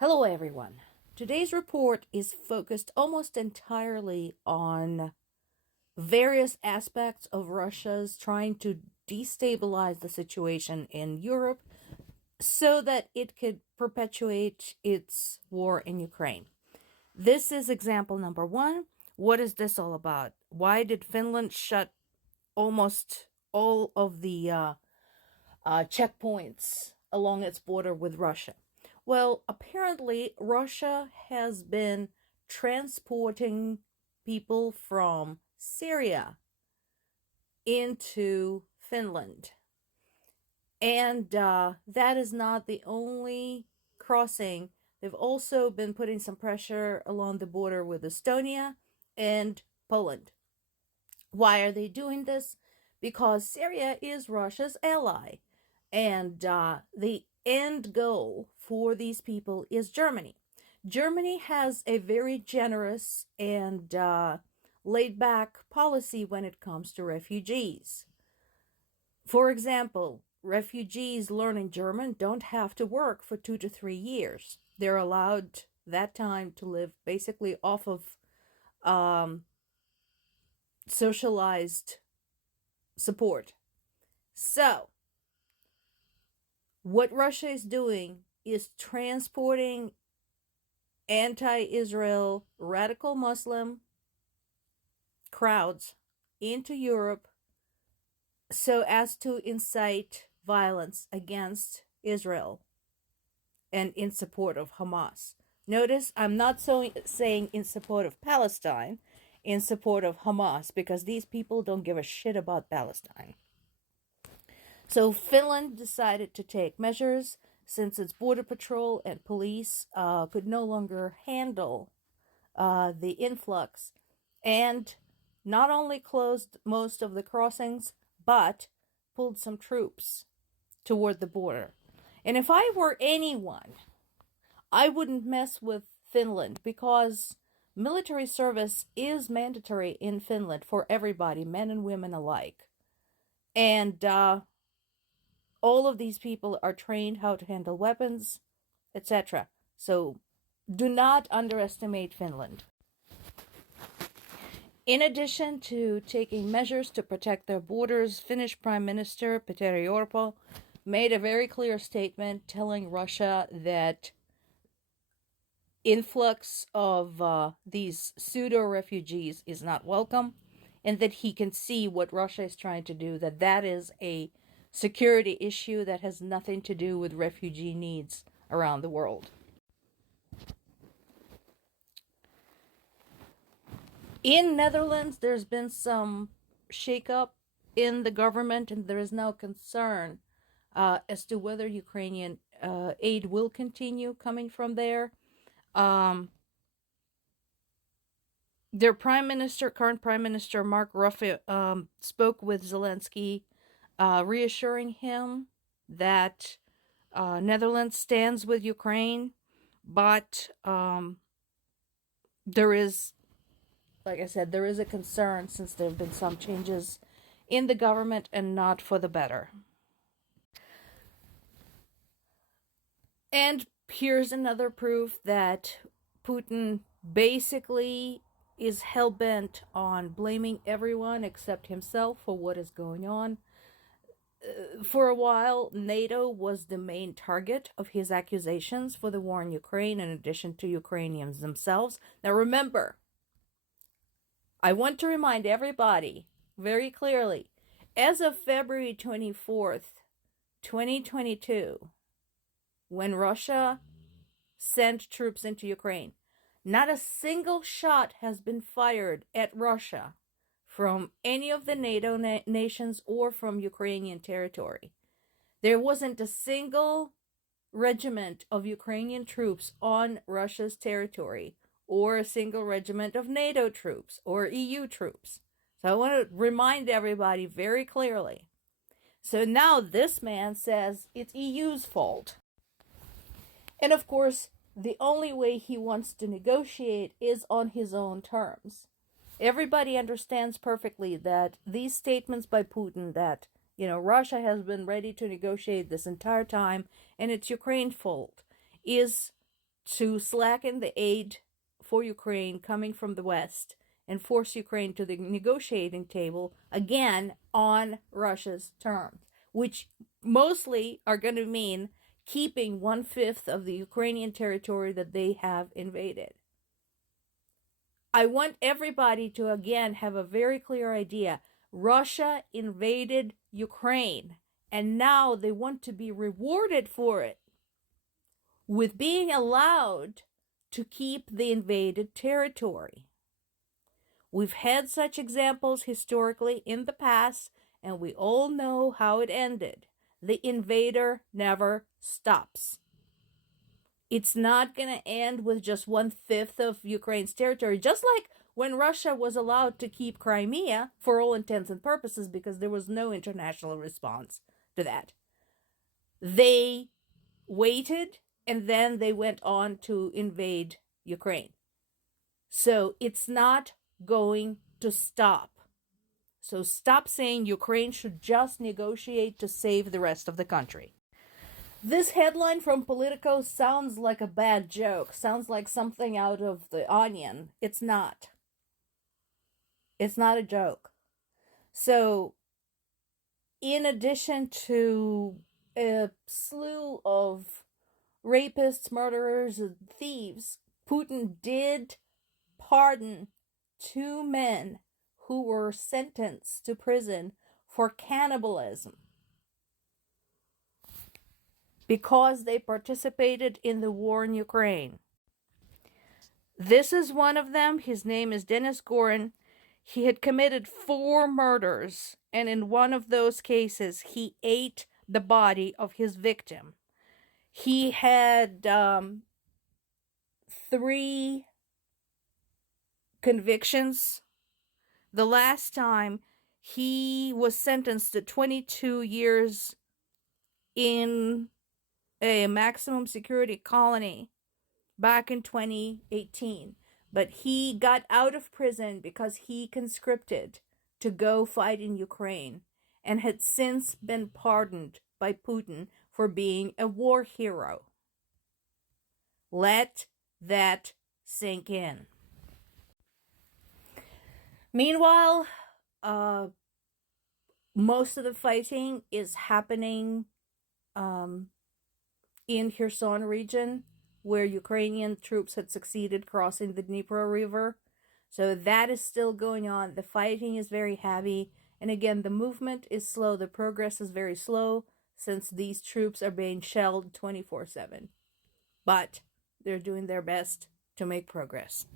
Hello, everyone. Today's report is focused almost entirely on various aspects of Russia's trying to destabilize the situation in Europe so that it could perpetuate its war in Ukraine. This is example number one. What is this all about? Why did Finland shut almost all of the checkpoints along its border with Russia? Well, apparently, Russia has been transporting people from Syria into Finland. And that is not the only crossing. They've also been putting some pressure along the border with Estonia and Poland. Why are they doing this? Because Syria is Russia's ally. And the end goal for these people is Germany. Germany has a very generous and laid back policy when it comes to refugees. For example, refugees learning German don't have to work for 2 to 3 years. They're allowed that time to live basically off of socialized support. So, what Russia is doing is transporting anti-Israel radical Muslim crowds into Europe so as to incite violence against Israel and in support of Hamas. Notice I'm not saying in support of Palestine, in support of Hamas, because these people don't give a shit about Palestine. So Finland decided to take measures since its border patrol and police could no longer handle the influx, and not only closed most of the crossings, but pulled some troops toward the border. And if I were anyone, I wouldn't mess with Finland because military service is mandatory in Finland for everybody, men and women alike. And all of these people are trained how to handle weapons, etc. So do not underestimate Finland. In addition to taking measures to protect their borders, Finnish Prime Minister Petteri Orpo made a very clear statement telling Russia that influx of these pseudo-refugees is not welcome, and that he can see what Russia is trying to do, that is a security issue that has nothing to do with refugee needs around the world. In Netherlands, there's been some shakeup in the government, and there is now concern as to whether Ukrainian aid will continue coming from there. Their current prime minister, Mark Rutte, spoke with Zelensky, reassuring him that Netherlands stands with Ukraine, but there is, like I said, there is a concern since there have been some changes in the government and not for the better. And here's another proof that Putin basically is hell-bent on blaming everyone except himself for what is going on. For a while, NATO was the main target of his accusations for the war in Ukraine, in addition to Ukrainians themselves. Now remember, I want to remind everybody very clearly, as of February 24th, 2022, when Russia sent troops into Ukraine, not a single shot has been fired at Russia from any of the NATO nations or from Ukrainian territory. There wasn't a single regiment of Ukrainian troops on Russia's territory, or a single regiment of NATO troops or EU troops. So I want to remind everybody very clearly. So now this man says it's EU's fault. And of course, the only way he wants to negotiate is on his own terms. Everybody understands perfectly that these statements by Putin that, Russia has been ready to negotiate this entire time and it's Ukraine's fault, is to slacken the aid for Ukraine coming from the West and force Ukraine to the negotiating table again on Russia's terms, which mostly are going to mean keeping 1/5 of the Ukrainian territory that they have invaded. I want everybody to again have a very clear idea. Russia invaded Ukraine, and now they want to be rewarded for it with being allowed to keep the invaded territory. We've had such examples historically in the past, and we all know how it ended. The invader never stops. It's not going to end with just 1/5 of Ukraine's territory, just like when Russia was allowed to keep Crimea for all intents and purposes because there was no international response to that. They waited and then they went on to invade Ukraine. So it's not going to stop. So stop saying Ukraine should just negotiate to save the rest of the country. This headline from Politico sounds like a bad joke, sounds like something out of The Onion. It's not. It's not a joke. So, in addition to a slew of rapists, murderers, and thieves, Putin did pardon 2 men who were sentenced to prison for cannibalism because they participated in the war in Ukraine. This is one of them. His name is Denis Gorin. He had committed 4 murders, and in one of those cases, he ate the body of his victim. He had 3 convictions. The last time he was sentenced to 22 years in a maximum security colony back in 2018. But he got out of prison because he conscripted to go fight in Ukraine and had since been pardoned by Putin for being a war hero. Let that sink in. Meanwhile, most of the fighting is happening in Kherson region, where Ukrainian troops had succeeded crossing the Dnieper River. So that is still going on. The fighting is very heavy. And again, the movement is slow. The progress is very slow since these troops are being shelled 24/7. But they're doing their best to make progress.